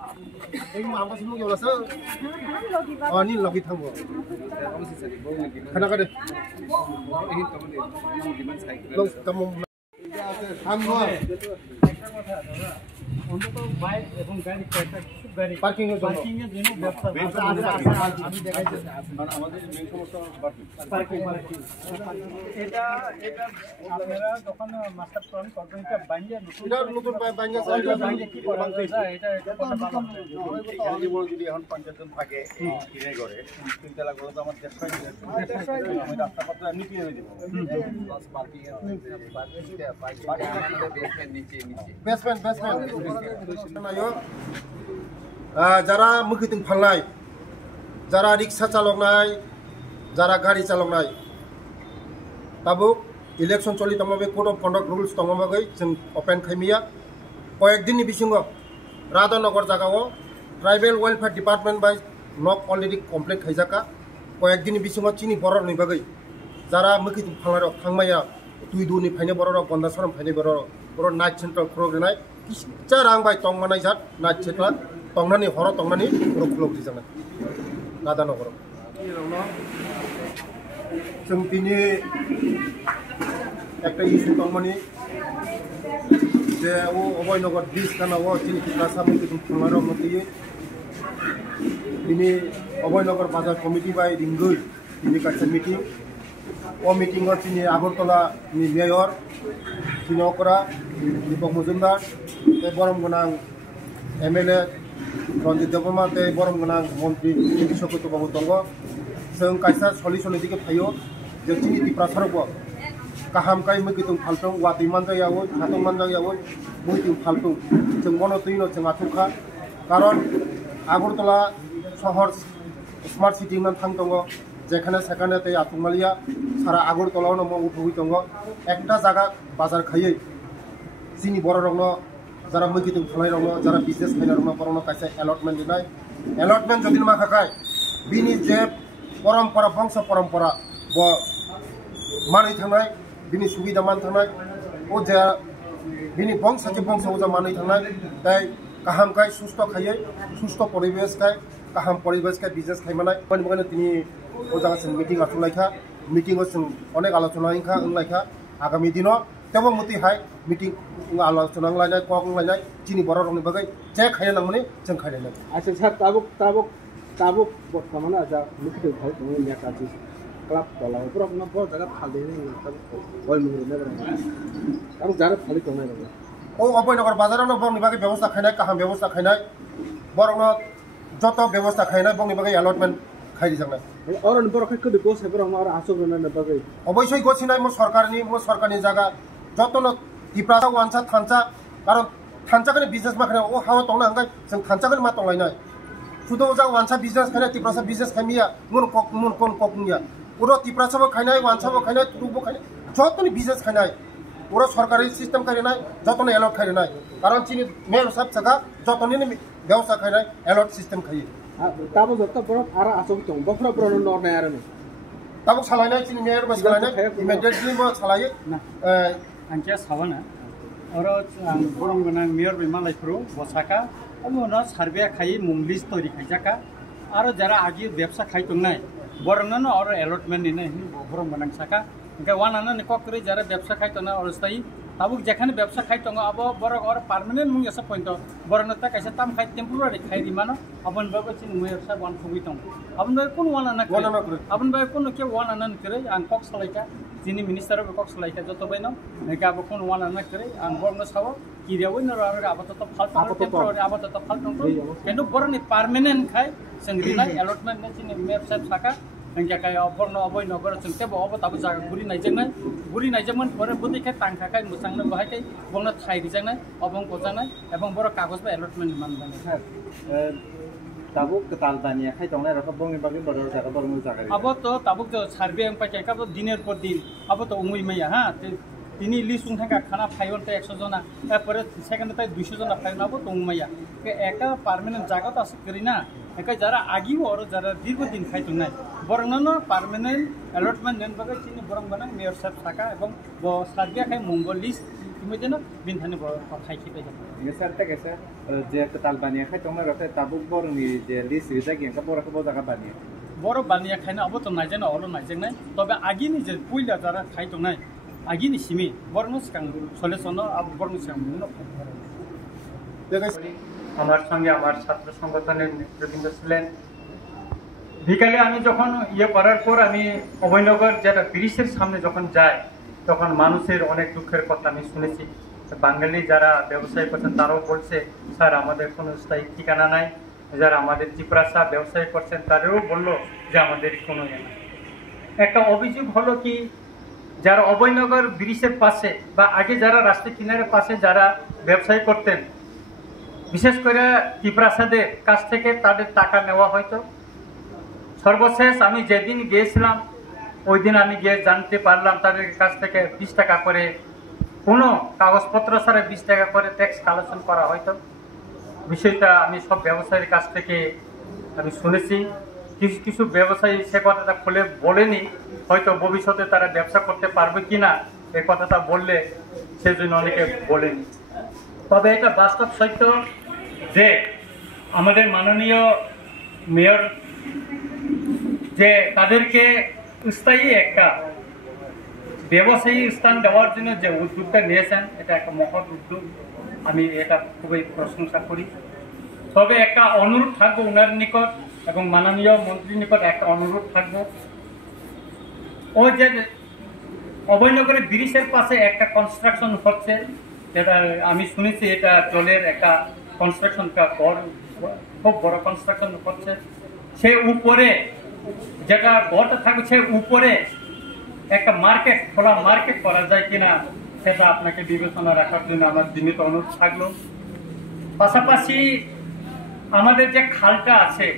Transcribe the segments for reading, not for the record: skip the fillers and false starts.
Ang kasi mo yung lasa. Oh, ni lagi thang mo. Kana ka de. Long kamu. Thang mo. অন্তত bike এবং গাড়ি গাড়ি parking এর জন্য ব্যবসা আমি দেখাইছি মানে আমাদের মেইন সমস্যা পার্কিং এটা আপনারা যখন মাস্টার প্ল্যান করবেন এটা বাইরে এটা নতুন বাইঙ্গা বাইরে কি করা যায় এটা কথা ভালো এখানে বড় যদি এখন 50 জন থাকে কিনে করে তিনতলা করে তো আমার 150 আমি রাস্তাপত্র এমনি কিনে দেব প্লাস পার্কিং এর বেসমেন্ট যারা মুখিতিং ফাंगनाय যারা রিক্সা চালকनाय যারা গাড়ি চালকनाय তাবুক ইলেকশন চলি তমাবে কোড অফ কন্ডাক্ট রুলস তমাবাगै जों ओपन खायमिया কয়েকদিনनि बिसिङाव राधानगर जागायाव ट्राइबेल वेलफेयर डिपार्टमेंट बाय नक अलरेडी कमप्लेन खायजाका कয়েকদিननि बिसिङाव चिनि बरनि बागै যারা मुखितिं फांगनाय थांमाया तुइदुनि फायने बर गन्दासरम फायने बर नाइट सेन्ट्रेल प्रोग्राम किसा रांबाय तंमानाय जात नाइट सेन्ट्रेल तंनानि हर तंनानि बर खुलौरि जानाय राधानगर जों दिनै একটা ইস্যু তংমানি যে ও অভয়নগর ব্রিজ কানাও চিনি ক্লাসা মুখি থাंनाय মতেই दिनै অভয়নগর বাজার কমিটি বাই রিঙ্গুল दिनै কাছে মিটিং ও মিটিং এর চিনি আগরতলা नि মেয়র চিনকরা দীপক মজুমদার তে বরমগনাং এমএলএ রঞ্জিত দেববর্মা তে বরমগনাং মন্ত্রী বিশ্বকত বাবু দङ जों कायसा सलिउसन दिके फायो जे चिनि दिप्रा सरबो गाहाम काय मुखितुं फालतुं वाति मानजायावो हातुं मानजायावो मुखितुं फालतुं जों मनोतैनो जों आथुखा कारण আগরতলা শহর स्मार्ट सिटी मान थां दङ যেখানে সেখানে তে আতুমালিয়া সারা আগরতলাও নম উঠুই দङ একটা জায়গা বাজার খাইয়ে চিনি বড় রং যারা মুখিতुं ফালাই রং যারা বিজনেস খাইনা রং বড় কাছে অ্যালটমেন্ট দিনাই অ্যালটমেন্ট যদি মা খাকায় বিনি যে परम्परा बंश परम्परा ब मानै थांनाय बिनि सुबिदा मान थांनाय ओ जे बिनि बंश जे बंश जा मानै थांनाय ताय गाहाम काय सुस्थ खायै सुस्थ परिबेश काय गाहाम परिबेश काय बिजनेस खायमानाय बने तिनि ओ जागासिन मिटिं आथुलायखा मिटिं ओ जों अनेक आलोचना इंखा ओंलायखा आगामी दिनो तेबो मति हाय मिटिं आलोचना लायनाय कक लायनाय चिनि बर रंनि बागै जे खायना नांगोनि जों खायनाय अच्छा सर ताबुक बर्तमान आजा मुखितुं फाल दङ नेताजी क्लाब तला पुरा न ब जगह फालदे गय मुहर ने ताबुक जारा फालि दङ न ओ अभयनगर बाजाराव बंनि बागै व्यवस्था खायनाय गाहाम व्यवस्था खायनाय बरनो जत व्यवस्था खायनाय बंनि बागै अलटमेन्ट खायरि जांनाय और बरखै कदि गो सेबर और आसोगन न बागै अबयसै गसिनाय म सरकारनि जागा जतन दिप्रासा वानसा थानसा कारण थानसाखौनो बिजनेस मा खायनाय ओ हावा तंना हांगाय जों थानसाखौनो मा तंलायनाय सुदो जा वानसा बिजनेस खायनाय तिप्रासा बिजनेस खायमिया मुन कोन ककनिया उरो तिप्रासाबो खायनाय वानसाबो खायनाय तुबो खायनाय जतनि बिजनेस खायनाय उरो सरकारि सिस्टेम खायनाय जतनि अलट खायनाय कारण चिनि मेयर साब सगा जतनि व्यवस्था खायनाय अलट सिस्टेम खायो ताबो जत बर आरा आसोग दं बफ्रा बर न नाय आरो ताबो सालायनाय चिनि मेयर बस सालायनाय इमिडिएटलि म सालायो आंखिया सावाना और बरमगनां मेयर बिमालायफ्रु बसाका अमुना सार्वे खाई मुंगलिस तोरी खाइजाका आरो जरा आगे व्यवसा खाई तंनाय बरंगन और अलटमेन्ट नि बरमगनां साका इनका वानाना ने ककरे जरा व्यवसा खाई तंना और स्थायी ताबुक जेखाने व्यवसा खाई तंगा अब बरग और परमानेंट मुंग एसा पॉइंट बरंगन ता कैसे ताम खाई टेम्पोरारी खाई दिमानो अपन बाबा चिन मुयर सा वान खुबि तं अपन बाय कोन वानाना अपन बाय कोन के वानाना करे आं कक सलायका जिनि मिनिस्टार कक सलायका जतो बैनो नेका अब कोन वानाना करे आं बरंगन सावो किरियावै न रावे आबत त फाल टेम्पोरारी आबत त फाल तं किन्तु बरनि परमानेंट खाई संग्रिनाय अलटमेन्ट ने चिनि मेयर साब साका अंजा काय अबरन अभयनगर जोंते बब ताबो जागा गुरि नायजमन परे बुदिखे तांखाखाय मोजांनो बहायखाय बंनो थाइ रिजांनाय अबं गजानाय एबं बर कागज बा अलटमेन्ट मानबाय सर ताबुक ताल दानिया खाय दंनाय रख बंनि बागै बर जागा बर जागा अब तो ताबुक जो सार्वे अंग पाके का दिनेर पर दिन अब तो उमुइ मैया हा तिनी लिसुं थाका खाना फाइवन ते 100 जना परे सेकेंड ते 200 जना फाइवन अब तो उमुइया के एका परमानेंट जागा तो करिना एका जरा आगी और जरा दीर्घ दिन खाय तंनाय बरंगन परमानेंट अलटमेन्ट नेन बागै चिनि बरंगन मेयर साब साका एवं ब सार्वे खाय मंगल लिस्ट তুমি যেন বিনথানি খাইছি পাই যাবো Ngesar tak esa je ketal bania khai tongna rate tabuk bor ni je lis rija gi ka bor ka bo jaga bania বড় বানিয়া খাইনা অবত নাই যেন অল নাইজেং নাই তবে আগিনি যে পইলা যারা খাইতো নাই আগিনি সিমি বর্ণ সিকাং সলেশন বর্ণ সিকাং আমার সঙ্গে আমার ছাত্র সংগঠনের নেতৃবৃন্দ ছিলেন বিকালে আমি যখন করার পর আমি অভয়নগর যেটা ব্রিজের সামনে যখন যাই তখন মানুষের অনেক দুঃখের কথা আমি শুনেছি বাঙালি যারা ব্যবসায়ী করছেন তারাও বলছে স্যার আমাদের কোনো স্থায়ী ঠিকানা নাই যারা আমাদের চিপরাসা ব্যবসায়ী করছেন তাদেরও বললো যে আমাদের কোনো একটা অভিযোগ হলো কি যারা অভয়নগর ব্রিজের পাশে বা আগে যারা রাস্তা কিনারের পাশে যারা ব্যবসায়ী করতেন বিশেষ করে চিপরাসাদের কাছ থেকে তাদের টাকা নেওয়া হয়তো সর্বশেষ আমি যেদিন গিয়েছিলাম ওই দিন আমি গিয়ে জানতে পারলাম তাদের কাছ থেকে 20 টাকা করে কোনো কাগজপত্র ছাড়া 20 টাকা করে ট্যাক্স কালেকশন করা হয়তো বিষয়টা আমি সব ব্যবসায়ীর কাছ থেকে আমি শুনেছি কিছু কিছু ব্যবসায়ী সে কথাটা খুলে বলেনি হয়তো ভবিষ্যতে তারা ব্যবসা করতে পারবে কিনা এই কথাটা বললে সেজন্য অনেকে বলেনি তবে এটা বাস্তব সত্য যে আমাদের মাননীয় মেয়র যে তাদেরকে স্থায়ী একটা ব্যবসায়ী স্থান দেওয়ার জন্য যে উদ্যোগটা নিয়েছেন এটা একটা মহৎ উদ্যোগ আমি এটা খুবই প্রশংসা করি তবে একটা অনুরোধ থাকবো ওনার নিকট এবং মাননীয় মন্ত্রীর নিকট একটা অনুরোধ থাকবো ও যে অভয়নগরের ব্রিজের পাশে একটা কনস্ট্রাকশন হচ্ছে যেটা আমি শুনেছি এটা জলের একটা কনস্ট্রাকশনটা খুব বড় কনস্ট্রাকশন হচ্ছে সে উপরে যেটা ঘরটা থাকবে সে উপরে একটা মার্কেট খোলা মার্কেট করা যায় কিনা সেটা আপনাকে বিবেচনা রাখার জন্য আমার বিনীত অনুরোধ থাকলো পাশাপাশি আমাদের যে খালটা আছে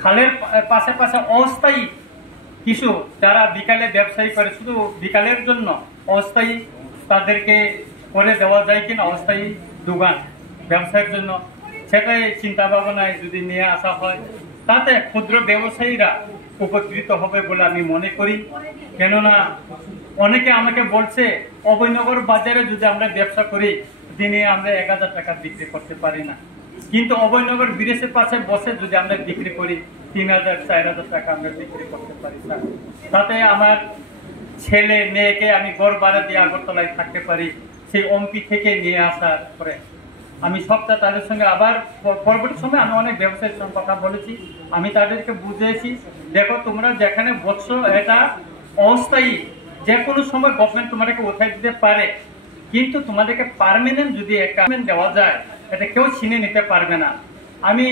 খালের পাশে পাশে অস্থায়ী কিছু যারা বিকালে ব্যবসায়ী করে শুধু বিকালের জন্য অস্থায়ী তাদেরকে করে দেওয়া যায় কিনা অস্থায়ী দোকান ব্যবসায়ের জন্য সেটাই চিন্তা ভাবনায় যদি নিয়ে আসা হয় তাতে ক্ষুদ্র ব্যবসায়ীরা উপকৃত হবে বলে আমি মনে করি কেননা অনেকে আমাকে বলছে অভয়নগর বাজারে যদি আমরা ব্যবসা করি দিনে আমরা 1000 টাকা বিক্রি করতে পারি না কিন্তু অভয়নগর ব্রিজের পাশে বসে যদি আমরা বিক্রি করি 3000 4000 টাকা আমরা বিক্রি করতে পারি তাতে আমার ছেলে মেয়েকে আমি ঘর ভাড়া দিয়ে আগরতলায় থাকতে পারি সেই অম্পি থেকে নিয়ে আসার পরে আমি সবটা তাদের সঙ্গে আবার পরবর্তী সময় আমি অনেক ব্যবসায়ীর সঙ্গে কথা বলেছি আমি তাদেরকে বুঝিয়েছি দেখো তোমরা যেখানে বসছো এটা অস্থায়ী যে কোনো সময় গভর্নমেন্ট তোমাদেরকে উঠাই দিতে পারে কিন্তু তোমাদেরকে পার্মানেন্ট যদি একটা দেওয়া যায় এটা কেউ ছিনে নিতে পারবে না আমি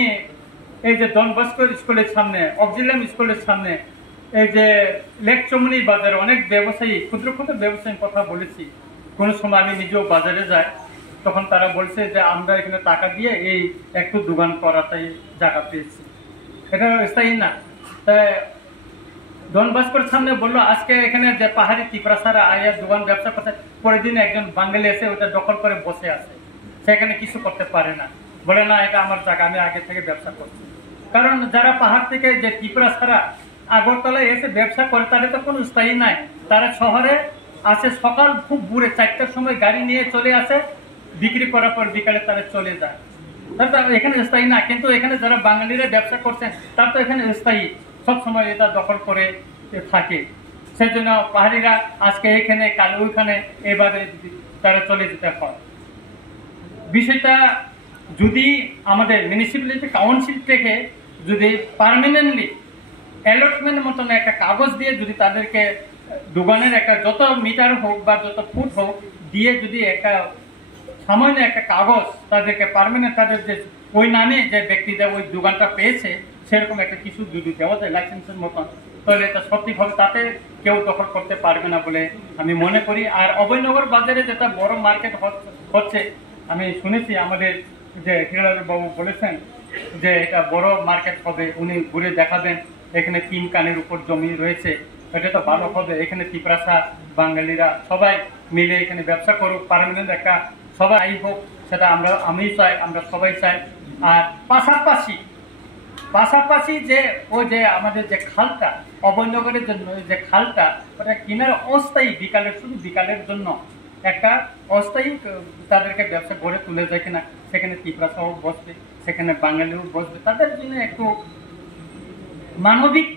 এই যে ডন বস্কো স্কুলের সামনে অক্সিলিয়াম স্কুলের সামনে এই যে লেক চমুনি বাজারে অনেক ব্যবসায়ী ক্ষুদ্র ক্ষুদ্র ব্যবসায়ীর কথা বলেছি কোনো সময় আমি নিজেও বাজারে যাই তখন তারা বলছে যে আমরা এখানে টাকা দিয়ে এই একটু দোকান করাটাই জায়গা পেয়েছি এটা স্থায়ী না তাই ডন বস্কোর সামনে বললো আজকে এখানে যে পাহাড়ি চিপরাসারা আয়া দোকান ব্যবসা করছে পরের দিন একজন বাঙালি এসে ওটা দখল করে বসে আছে সেখানে কিছু করতে পারে না বলে না এটা আমার জায়গা আমি আগে থেকে ব্যবসা করছি কারণ যারা পাহাড় থেকে যে চিপরাসারা আগরতলায় এসে ব্যবসা করে তাদের তো কোনো স্থায়ী নাই তারা শহরে আসে সকাল খুব ভোরে 4টার সময় গাড়ি নিয়ে চলে আসে বিক্রি করার পর বিকালে তারা চলে যায় তারা এখানে স্থায়ী না কিন্তু এখানে যারা বাঙালিরা ব্যবসা করছেন তারা তো এখানে স্থায়ী সবসময় এটা দখল করে থাকে সেই জন্য পাহাড়িরা আজকে এখানে কাল ওইখানে এইভাবে তারা চলে যেতে হয় বিষয়টা যদি আমাদের মিউনিসিপ্যালিটি কাউন্সিল থেকে যদি পার্মানেন্টলি অ্যালটমেন্ট মতন একটা কাগজ দিয়ে যদি তাদেরকে দোকানের একটা যত মিটার হোক বা যত ফুট হোক দিয়ে যদি একটা সামান্য একটা কাগজ তাদেরকে পার্মানেন্ট তাদের যে ওই নামে যে ব্যক্তিটা ওই দোকানটা পেয়েছে সেরকম একটা কিছু যদি দেওয়া যায় লাইসেন্সের মতন তাহলে এটা সঠিকভাবে তাতে কেউ দখল করতে পারবে না বলে আমি মনে করি আর অভয়নগর বাজারে যেটা বড় মার্কেট হচ্ছে আমি শুনেছি আমাদের যে হিরালাল বাবু বলেছেন যে এটা বড় মার্কেট হবে উনি ঘুরে দেখাবেন এখানে 3 কানের উপর জমি রয়েছে এটা তো ভালো হবে এখানে চিপরাসা বাঙালিরা সবাই মিলে এখানে ব্যবসা করুক পার্মানেন্ট একটা সবাই হোক সেটা আমি চাই আমরা সবাই চাই আর পাশাপাশি যে ও যে আমাদের যে খালটা অভয়নগরের জন্য যে খালটা ওটা কিনারে অস্থায়ী বিকালের শুধু বিকালের জন্য একটা অস্থায়ী তাদেরকে ব্যবসা গড়ে তুলে যায় কিনা, সেখানে ত্রিপুরাসহ বসবে, সেখানে বাঙালিও বসবে, তাদের জন্য একটু মানবিক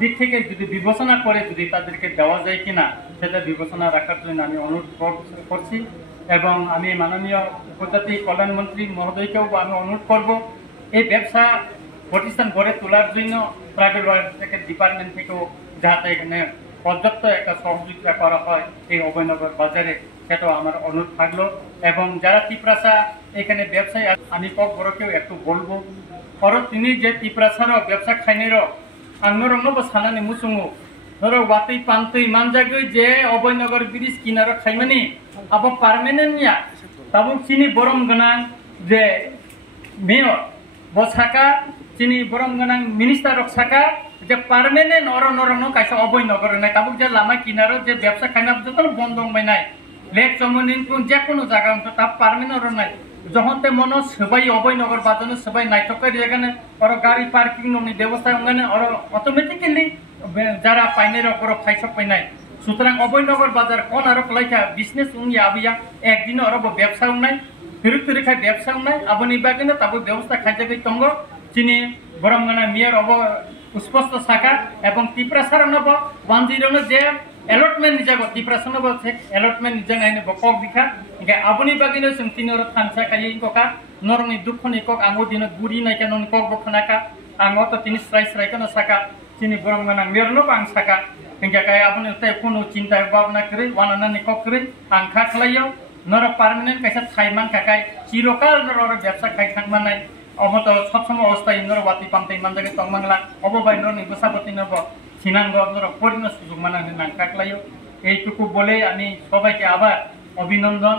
দিক থেকে যদি বিবেচনা করে যদি তাদেরকে দেওয়া যায় কিনা সেটা বিবেচনা রাখার জন্য আমি অনুরোধ করছি। এবং আমি মাননীয় উপজাতি কল্যাণমন্ত্রী মহোদয়কেও আমি অনুরোধ করব এই ব্যবসা প্রতিষ্ঠান গড়ে তোলার জন্য প্রাইভেট থেকে ডিপার্টমেন্ট থেকেও যাতে এখানে পর্যাপ্ত একটা সহযোগিতা করা হয় এই অভয়নগর বাজারে, সেটাও আমার অনুরোধ থাকলো। এবং যারা ত্রিপুরাসা এখানে ব্যবসায়ী আমি কক বড়কেও একটু বলবো, তিনি যে ত্রিপুরাসারও ব্যবসা খাইনেরও আংনরংনবো সানানি মুসুঙো ধরো ওয়াতই পান্তই মানজাগৈ যে অভয়নগর ব্রিজ কিনারো খাইমানি আবো পার্মানেন্ট নিয়া তাবুক চিনি বরম গোনাং যে মেয়র বসাকা চিনি বরম গোনাং মিনিস্টার রক সাকা যে পার্মানেন্ট অরনরং কাইসা অভয়নগর নাই তাবুক যে লামা কিনারো যে ব্যবসা খাইনা যত বন্ধ হই নাই লেক চমনি যে কোনো জায়গা তা পার্মানেন্ট নাই যখন তে মনো সবাই অভয়নগর বাজানো সবাই নাইটকের যেখানে ওর গাড়ি পার্কিং ননি ব্যবস্থা ওখানে ওর অটোমেটিক্যালি যারা পাইনের ওপর ফাইসব পাই নাই। সুতরাং অভয়নগর বাজার কোন আরো লাইকা বিজনেস উনি আবিয়া একদিন ওর ব্যবসা নাই ফিরু ফিরে খাই ব্যবসা নাই আবনি বাগিনে তাবো ব্যবস্থা খাইজাবে তঙ্গ চিনি বরমগানা মেয়র অব স্পষ্ট শাখা এবং ত্রিপুরাসার নব 10 যে अलॉटमेंट निजागो टिप्रासन बो थे अलॉटमेंट निजा नायने बकक दिखा के आबुनि बागिनो जों तिनर थानसा खायै कोका नरनि दुखनि कोक आंगो दिन गुरि नायका ननि कोक बखनाका आंगो तो तिनि स्राय स्राय कनो साका तिनि बरमगाना मेरनो बां साका हिंगा काय आबुनि ते कोनो चिंता भावना करे वानानानि कोक करे आं खा खलायो नर पार्मानेंट कैसा थाइमान काकाय चिरकाल नर व्यवसा खाय थांमानाय अमत सब समय अवस्था नर वाति पामते मानजागे तंगमांगला अबबाय नरनि गोसाबति नब সিনাঙ্গ আপনারা পরিণ সুযোগ মানানো না থাকলেও এইটুকু বলে আমি সবাইকে আবার অভিনন্দন